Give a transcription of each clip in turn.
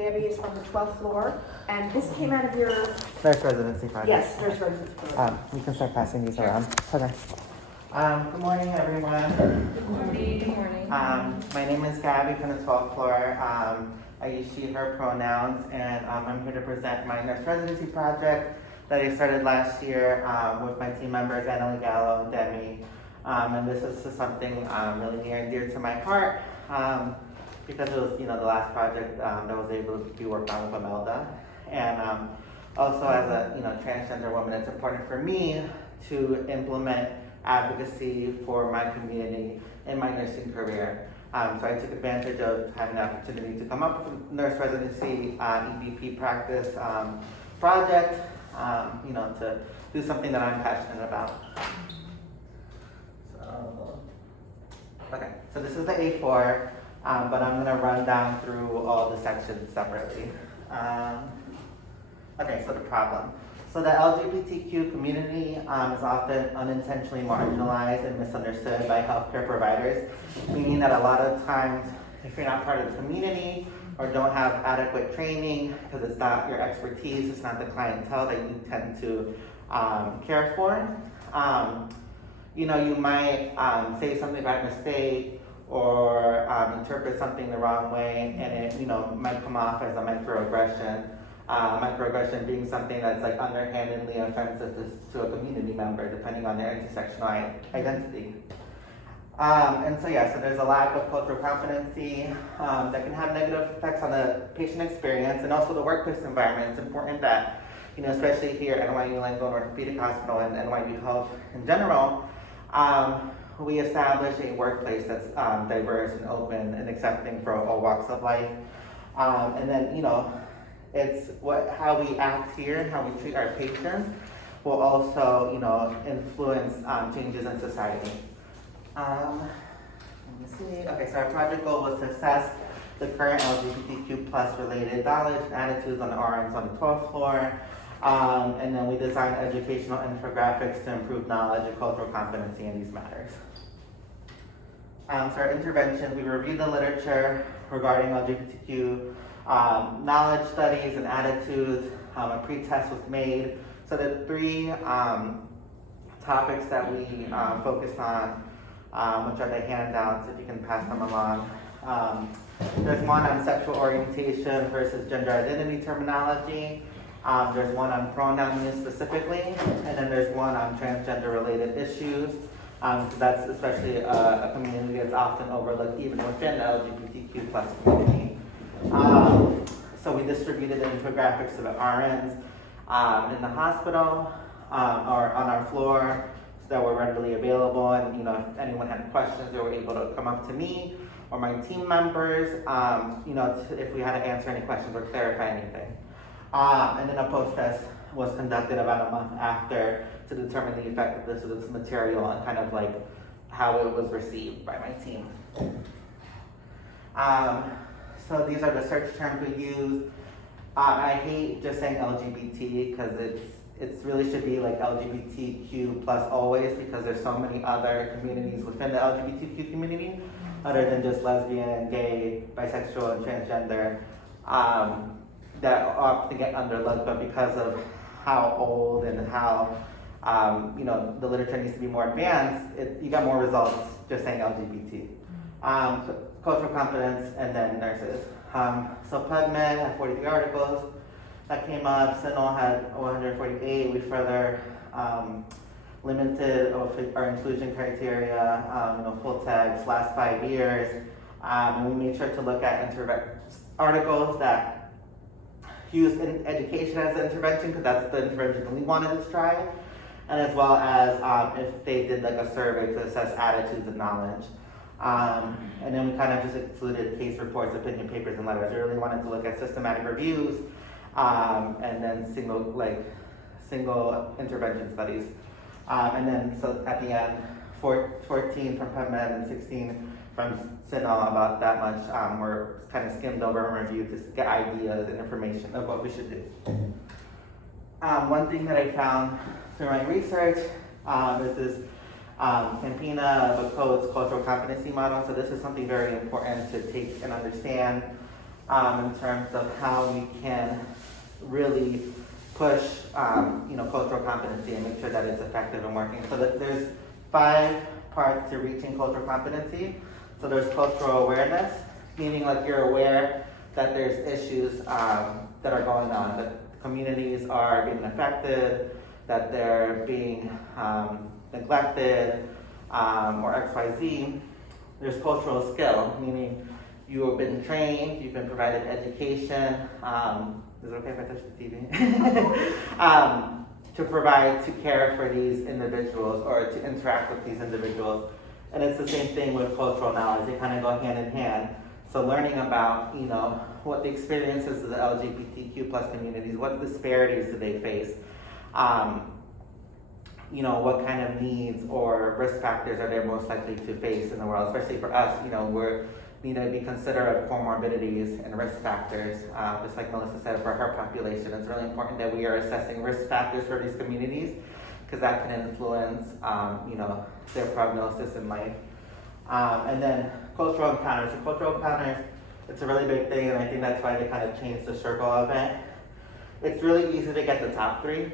Gabby is from the 12th floor, and this came out of your... Nurse residency project. Yes, nurse residency program. We can start passing these around. Okay. Good morning, everyone. Good morning. Good morning. My name is Gabby from the 12th floor. I use she, her pronouns, and I'm here to present my nurse residency project that I started last year with my team members, Annalie Gallo and Demi. And this is something really near and dear to my heart because it was, the last project that was able to be worked on with Imelda. And also as a, transgender woman, it's important for me to implement advocacy for my community in my nursing career. So I took advantage of having the opportunity to come up with a nurse residency EBP practice project, to do something that I'm passionate about. So this is the A4, but I'm gonna run down through all the sections separately. So the problem. So the LGBTQ community is often unintentionally marginalized and misunderstood by healthcare providers, meaning that a lot of times, if you're not part of the community or don't have adequate training, because it's not your expertise, it's not the clientele that you tend to care for, you might say something by mistake or interpret something the wrong way, and it might come off as a microaggression. Microaggression being something that's like underhandedly offensive to a community member, depending on their intersectional identity. So there's a lack of cultural competency that can have negative effects on the patient experience and also the workplace environment. It's important that, especially here at NYU Langone Orthopedic Hospital and NYU Health in general, we establish a workplace that's diverse and open and accepting for all walks of life. It's how we act here and how we treat our patients will also, influence changes in society. Let me see. Okay, so our project goal was to assess the current LGBTQ plus related knowledge and attitudes on the RNs on the 12th floor. And then we designed educational infographics to improve knowledge and cultural competency in these matters. So our intervention, we reviewed the literature regarding LGBTQ knowledge studies and attitudes. A pre-test was made. So the three topics that we focused on, which are the handouts, if you can pass them along. There's one on sexual orientation versus gender identity terminology. There's one on pronoun use specifically, and then there's one on transgender related issues. That's especially a community that's often overlooked even within the LGBTQ plus community. So we distributed the infographics to the RNs in the hospital or on our floor that were readily available, and if anyone had questions, they were able to come up to me or my team members, if we had to answer any questions or clarify anything. And then a post-test was conducted about a month after to determine the effect of this material and kind of like how it was received by my team. So these are the search terms we use. I hate just saying LGBT because it really should be like LGBTQ plus always, because there's so many other communities within the LGBTQ community other than just lesbian, gay, bisexual, and transgender that often get underlooked, but because of how old and how the literature needs to be more advanced, you got more results just saying LGBT. So cultural competence, and then nurses. So PubMed had 43 articles that came up. CINAHL had 148. We further limited our inclusion criteria, full tags, last 5 years. And we made sure to look at articles that use education as an intervention, because that's the intervention we wanted to try, and as well as if they did like a survey to assess attitudes and knowledge. And then we kind of just excluded case reports, opinion papers, and letters. We really wanted to look at systematic reviews and then single intervention studies. And then so at the end, 14 from PubMed and 16 from CINAHL, about that much were kind of skimmed over and reviewed to get ideas and information of what we should do. One thing that I found through my research is this Campina Code's cultural competency model. So this is something very important to take and understand in terms of how we can really push, cultural competency and make sure that it's effective and working. So there's 5 parts to reaching cultural competency. So there's cultural awareness, meaning like you're aware that there's issues that are going on, that communities are being affected, that they're being neglected, or XYZ. There's cultural skill, meaning you have been trained, you've been provided education. Is it okay if I touch the TV? To care for these individuals or to interact with these individuals. And it's the same thing with cultural knowledge. They kind of go hand in hand. So learning about, what the experiences of the LGBTQ plus communities, what disparities do they face? What kind of needs or risk factors are they most likely to face in the world? Especially for us, we're need to be considerate of comorbidities and risk factors. Just like Melissa said, for her population, it's really important that we are assessing risk factors for these communities because that can influence, their prognosis in life. And then cultural encounters. So cultural encounters, it's a really big thing, and I think that's why they kind of changed the circle event. It's really easy to get the top 3.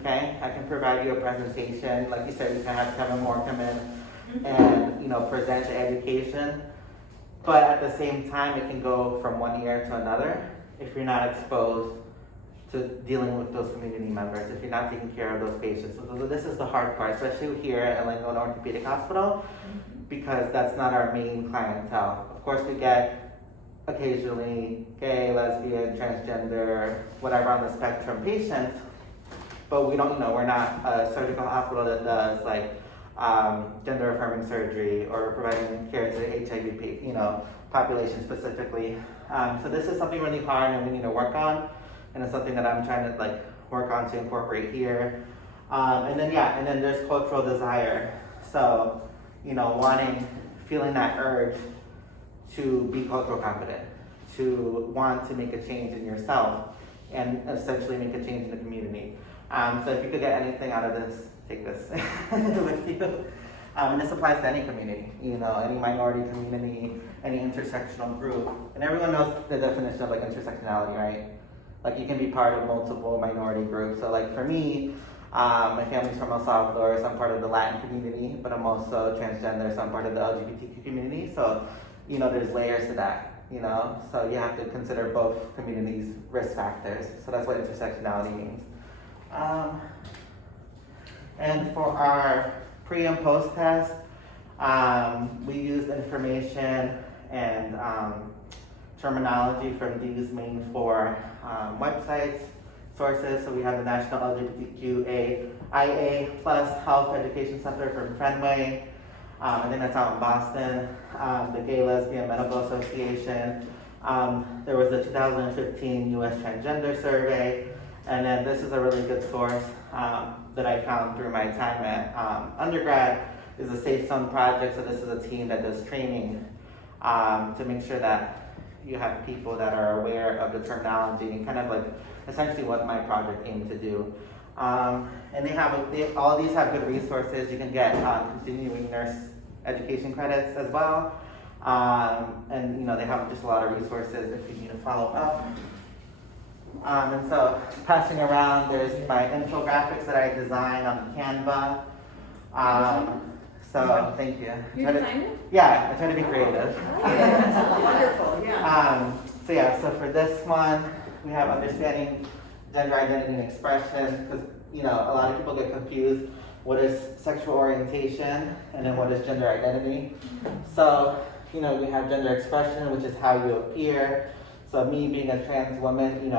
Okay, I can provide you a presentation. Like you said, you can have Kevin Moore come in and present the education. But at the same time, it can go from one year to another if you're not exposed to dealing with those community members, if you're not taking care of those patients. So this is the hard part, especially here at Langone Orthopedic Hospital, because that's not our main clientele. Of course, we get occasionally gay, lesbian, transgender, whatever on the spectrum patients, but we don't, we're not a surgical hospital that does like gender affirming surgery or providing care to the HIV, population specifically. So this is something really hard and we need to work on, and it's something that I'm trying to work on to incorporate here. And then there's cultural desire. So, feeling that urge to be cultural competent, to want to make a change in yourself and essentially make a change in the community. So if you could get anything out of this, take this with you. And this applies to any community, any minority community, any intersectional group. And everyone knows the definition of intersectionality, right? You can be part of multiple minority groups. So for me, my family's from El Salvador, so I'm part of the Latin community, but I'm also transgender, so I'm part of the LGBTQ community. So, there's layers to that, So you have to consider both communities' risk factors. So that's what intersectionality means. And for our pre and post test, we used information and terminology from these main 4 websites, sources. So we have the National LGBTQ IA Plus Health Education Center from Fenway. I think that's out in Boston. The Gay Lesbian Medical Association. There was the 2015 US Transgender Survey. And then this is a really good source that I found through my time at undergrad is the Safe Zone Project. So this is a team that does training to make sure that you have people that are aware of the terminology and kind of essentially what my project aimed to do. And all these have good resources. You can get continuing nurse education credits as well. And they have just a lot of resources if you need to follow up. And so passing around, there's my infographics that I designed on Canva. So thank you. You designed it? Yeah, I try to be creative. Wonderful, yeah. So for this one, we have understanding gender identity and expression, because a lot of people get confused. What is sexual orientation, and then what is gender identity? So we have gender expression, which is how you appear. So me being a trans woman,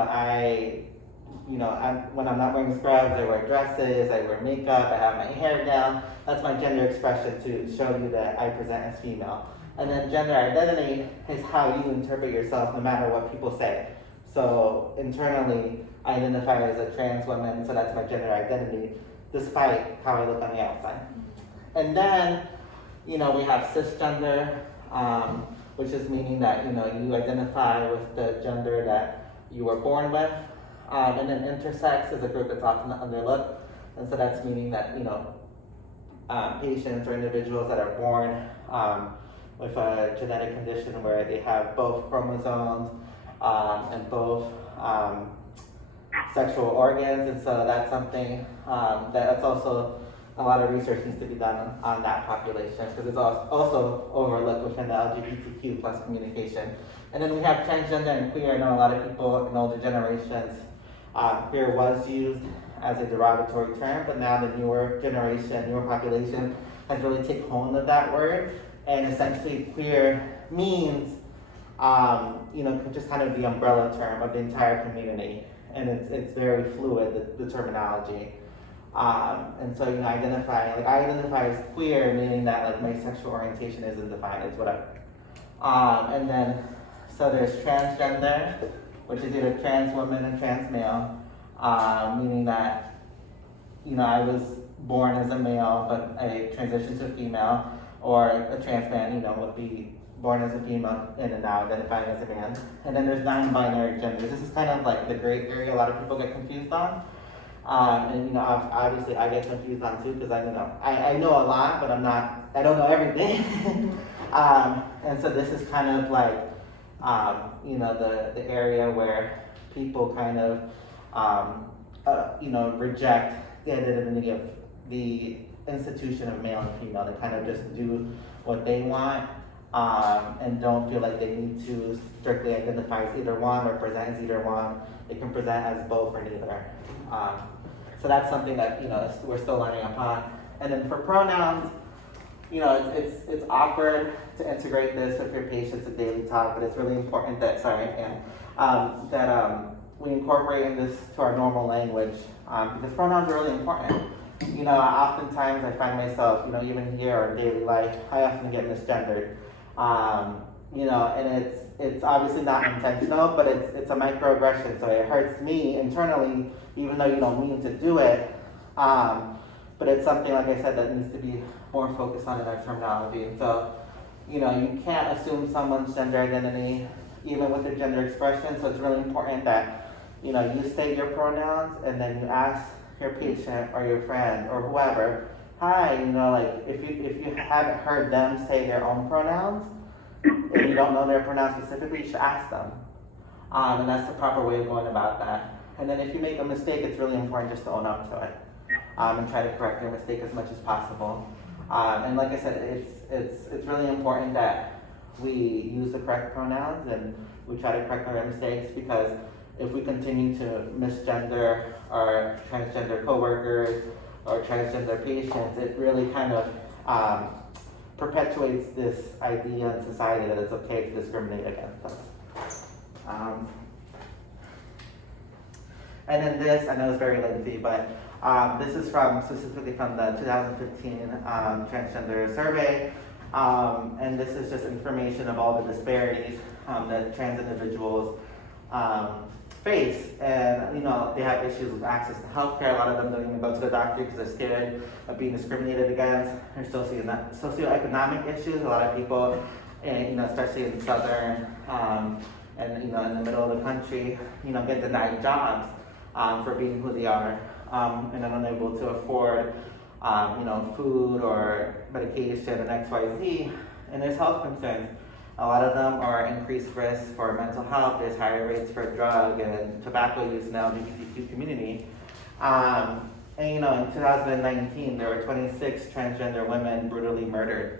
when I'm not wearing scrubs, I wear dresses, I wear makeup, I have my hair down. That's my gender expression to show you that I present as female. And then gender identity is how you interpret yourself no matter what people say. So internally, I identify as a trans woman, so that's my gender identity, despite how I look on the outside. And then, we have cisgender, which is meaning that, you identify with the gender that you were born with. And then intersex is a group that's often underlooked. And so that's meaning that, patients or individuals that are born with a genetic condition where they have both chromosomes and both sexual organs, and so that's something that's also a lot of research needs to be done on that population because it's also overlooked within the LGBTQ plus communication. And then we have transgender and queer. I know a lot of people in older generations, queer was used as a derogatory term, but now the newer generation, newer population has really taken hold of that word. And essentially queer means, just kind of the umbrella term of the entire community. And it's very fluid, the terminology. And so, I identify as queer, meaning that like my sexual orientation isn't defined, it's whatever. And then, so there's transgender, which is either trans woman or trans male, meaning that, I was born as a male, but I transitioned to a female, or a trans man, would be born as a female and now identifying as a man. And then there's non-binary genders. This is kind of like the gray area a lot of people get confused on. Obviously I get confused on too because I know a lot, but I don't know everything. And so this is kind of like, the area where people kind of, reject the identity of the institution of male and female. They kind of just do what they want, and don't feel like they need to strictly identify as either one or present as either one. They can present as both or neither. So that's something that we're still learning upon. And then for pronouns, it's awkward to integrate this with your patients at daily talk, but it's really important that we incorporate this to our normal language, because pronouns are really important. Oftentimes I find myself, even here in daily life, I often get misgendered. And it's obviously not intentional, but it's a microaggression, so it hurts me internally, even though you don't mean to do it. But it's something, like I said, that needs to be more focused on in our terminology. And so, you can't assume someone's gender identity, even with their gender expression, so it's really important that, you state your pronouns, and then you ask your patient or your friend or whoever, hi, if you haven't heard them say their own pronouns, and you don't know their pronouns specifically, you should ask them. And that's the proper way of going about that. And then if you make a mistake, it's really important just to own up to it, and try to correct your mistake as much as possible. And like I said, it's really important that we use the correct pronouns and we try to correct our mistakes, because if we continue to misgender our transgender coworkers or transgender patients, it really kind of perpetuates this idea in society that it's okay to discriminate against us. And then this, I know it's very lengthy, but this is specifically from the 2015 transgender survey. And this is just information of all the disparities that trans individuals face. And they have issues with access to healthcare. A lot of them don't even go to the doctor because they're scared of being discriminated against. There's socioeconomic issues. A lot of people, especially in southern and in the middle of the country, get denied jobs for being who they are, and are unable to afford food or medication and XYZ. And there's health concerns. A lot of them are increased risk for mental health. There's higher rates for drug and tobacco use in the LGBTQ community. And in 2019, there were 26 transgender women brutally murdered,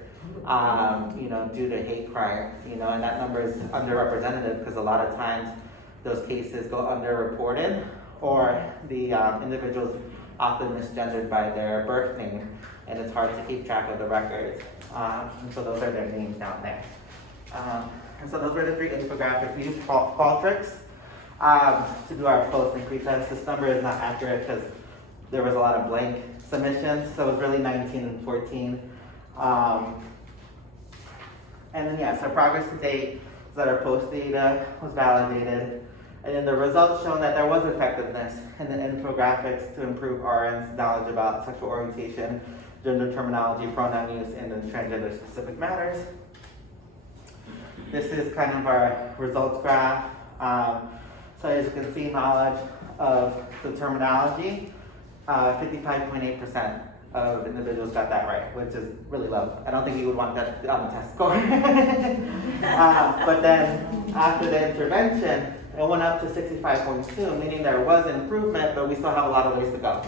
due to hate crime. And that number is underrepresented because a lot of times those cases go underreported, or the individuals often misgendered by their birth name, and it's hard to keep track of the records. And so those are their names down there. And so those were the 3 infographics. We used Qualtrics to do our post and pretest. This number is not accurate because there was a lot of blank submissions, so it was really 19 and 14. And then so progress to date is that our post data was validated, and then the results shown that there was effectiveness in the infographics to improve RN's knowledge about sexual orientation, gender terminology, pronoun use, and then transgender specific matters. This is kind of our results graph. So as you can see, knowledge of the terminology, 55.8%. of individuals got that right, which is really low. I don't think you would want that on the test score. But then after the intervention, it went up to 65.2, meaning there was improvement, but we still have a lot of ways to go.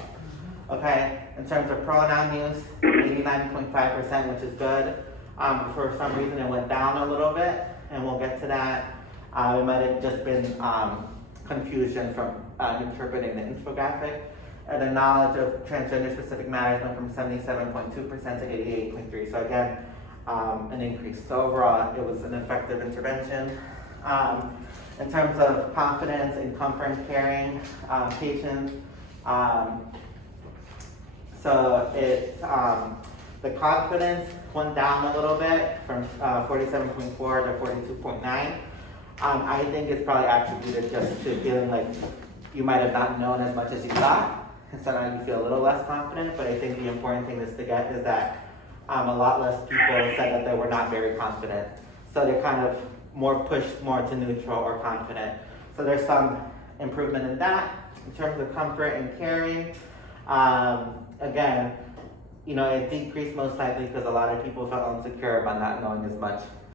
Okay, in terms of pronoun use, 89.5%, which is good. For some reason it went down a little bit, and we'll get to that. It might have just been confusion from interpreting the infographic. And the knowledge of transgender specific matters went from 77.2% to 88.3%. So again, an increase. So overall, it was an effective intervention. In terms of confidence and comfort in caring patients, so it the confidence went down a little bit from 47.4 to 42.9. I think it's probably attributed just to feeling like you might have not known as much as you thought, and so now you feel a little less confident. But I think the important thing is to get is that a lot less people said that they were not very confident. So they're kind of more pushed more to neutral or confident. So there's some improvement in that. In terms of comfort and caring, again, it decreased most likely because a lot of people felt insecure about not knowing as much